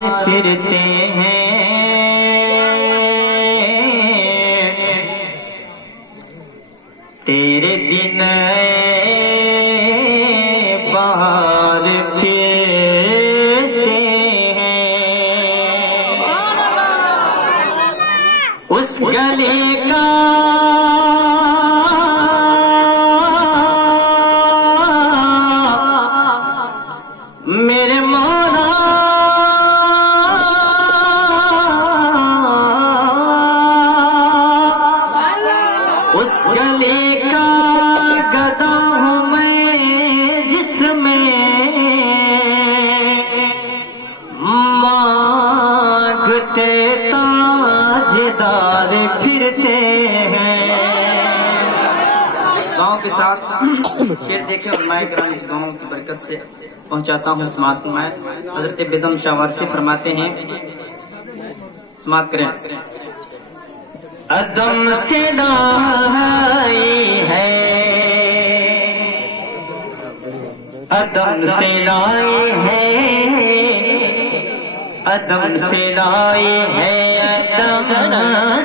پھرتے ہیں تیرے دن باہر پھرتے ہیں اس گلے کا میرے مولا اس گلے کا گدا ہوں میں جس میں مانگتے تاجدار پھرتے ہیں۔ دعاؤں کے ساتھ شعر دیکھیں اور میں کرام کی دعاؤں کی برکت سے پہنچاتا ہوں سماعت میں۔ حضرت بیدم شاہ وارسی فرماتے ہیں، سماعت کریں۔ عدم سے لائی ہے، عدم سے لائی ہے، عدم سے لائی ہے، عدم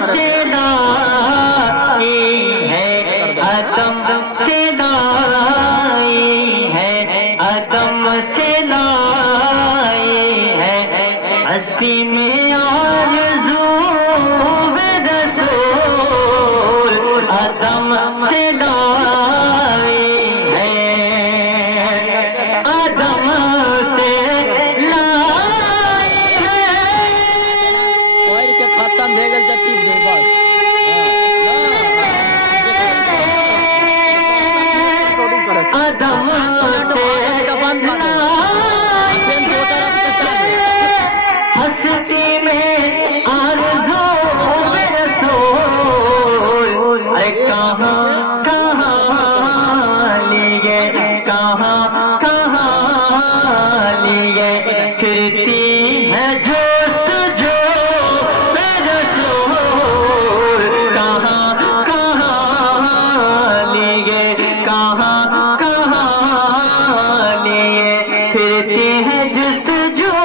سے لائی ہے، عدم سے لائی ہے، عدم سے لائی ہے، ہستی میں آرزو رسول عدم سے لائی ہے، عدم سے لائی ہے۔ کوئی کے ختم ہو گئے جب ٹیپ دے بس عدم سے ہستی میں آرزو رسول، ارے کہاں کہاں لیے، کہاں کہاں لیے پھرتی ہے جستجو رسول، کہاں کہاں لیے، کہاں کہاں لیے پھرتی ہے جستجو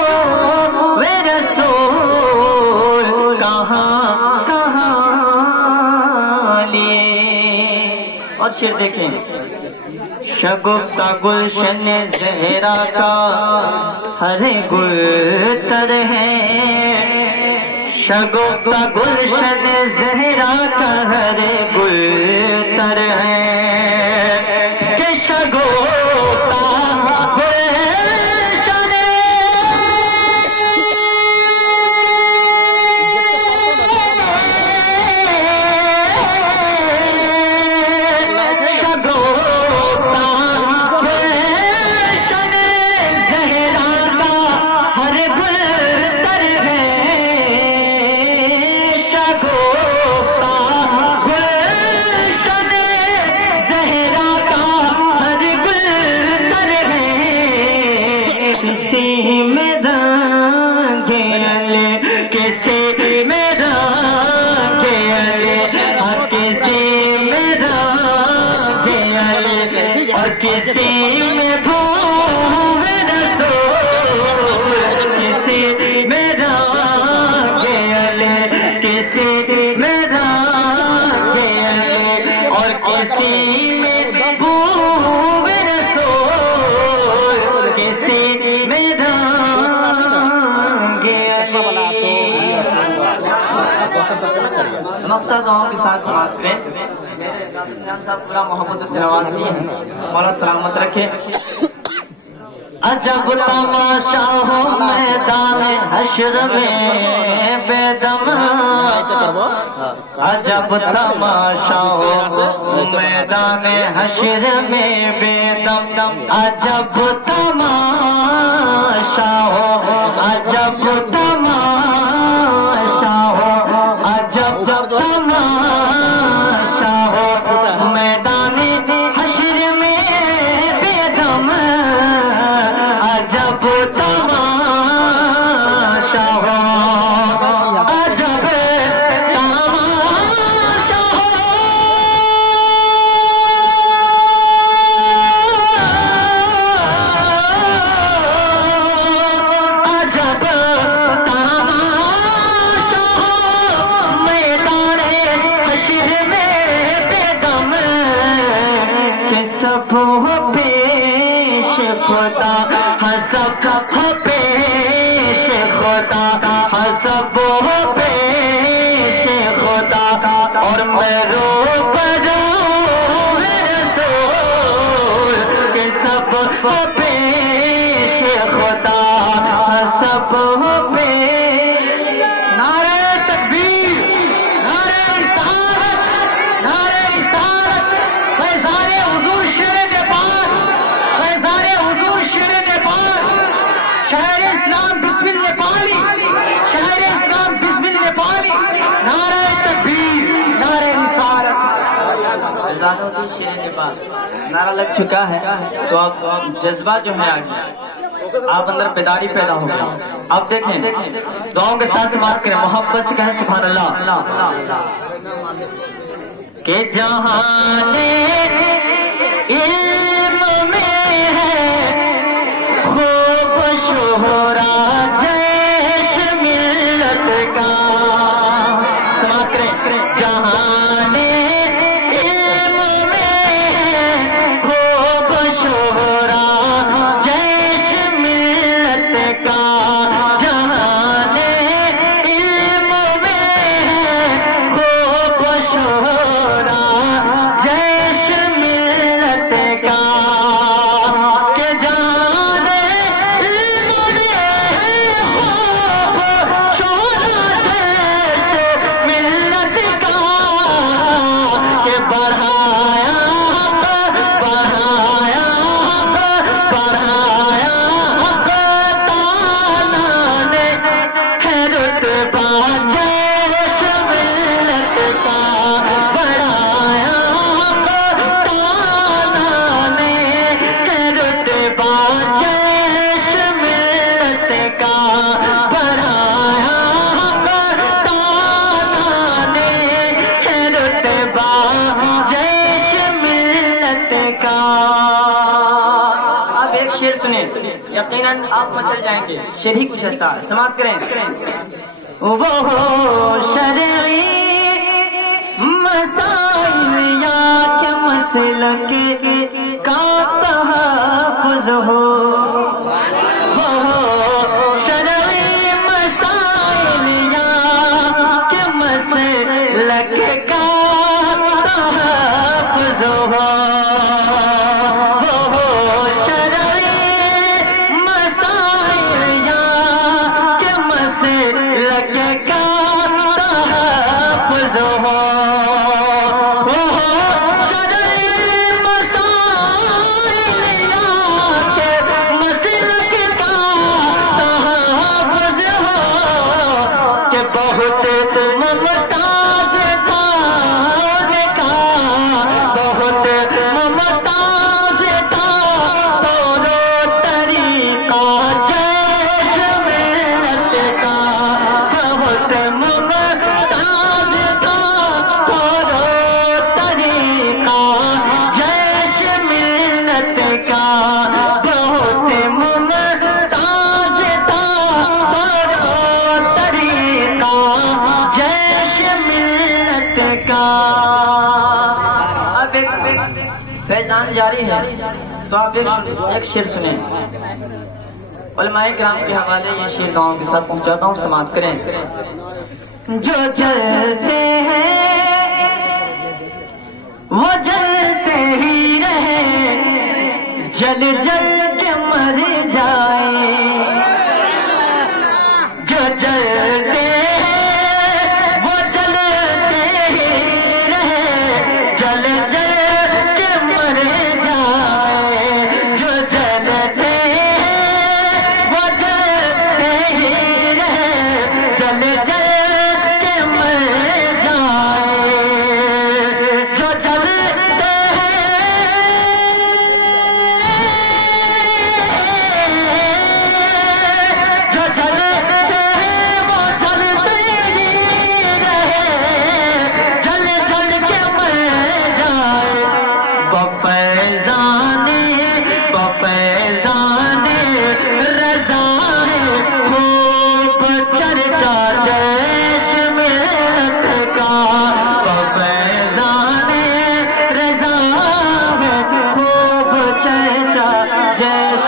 رسول، کہاں کہاں لیے۔ اور شعر دیکھیں، شگفتہ گلشن زہرا کا ہر گل تر ہے، شگفتہ گلشن زہرا کا ہر گل تر ہے، کہ شگفتہ گلشن کسی میں بھول رسول، کسی میں راگے، کسی میں راگے، اور کسی میں بھول رسول، کسی میں راگے۔ نقطہ دعاؤں کے ساتھ سماعت میں جان صاحب پورا محبت سے نواز دیے ہیں، مولا سلامت رکھے۔ عجب تماشا ہو میدان حشر میں بیدم، عجب تماشا ہو میدان حشر میں بیدم، عجب تماشا ہو، عجب تماشا ہو، عجب تماشا ہو میدان حشر میں بیدم، عجب تماشا ہو، عجب تماشا ہو، عجب خدا حسب ہو پیش خدا حسب ہو پیش خدا اور میں روبرو رسول کے سب ہو پیش خدا حسب ہو پیش نعرہ تکبیر نعرہ رسالت نعرہ رسالت فیضان حضور شیر نپال فیضان حضور شیر نپال شہر اسلام بسم النپالی شہر اسلام بسم النپالی نعرہ تکبیر نعرہ رسالت فیضان حضور شیر نپال نعرہ لگ چکا ہے تو اب جذبہ جو ہے آگے آپ اندر بیداری پیدا ہو گیا. اب دیکھیں دعاؤں کے ساتھ بات کریں محبت سے کہیں سبحان اللہ کہ جہان علم میں ہے خوب شہرا جیش ملت کا سماعت کریں جہان علم میں ہے خوب شہرا جیش ملت کا جہان علم میں ہے خوب شہرا جیش ملت کا کہ جہان علم میں ہے خوب شہرا جیش ملت کا کہ بڑھایا آپ ایک شعر سنیں یقیناً آپ مچل جائیں گے. شعر ہی کچھ ایسا سماعت کریں وہ شرعی مسائل یا کہ مسلک کا تحفظ ہو وہ شرعی مسائل یا کہ مسلک کا تحفظ ہو فیضان جاری ہے تو آپ ایک شعر سنیں. علماء کرام کے حوالے یہ شعر گاؤں کے ساتھ پہنچاتا ہوں سماعت کریں. جو جلتے ہیں وہ جلتے ہی رہے جل جل کے مر جائے جو جلتے جیش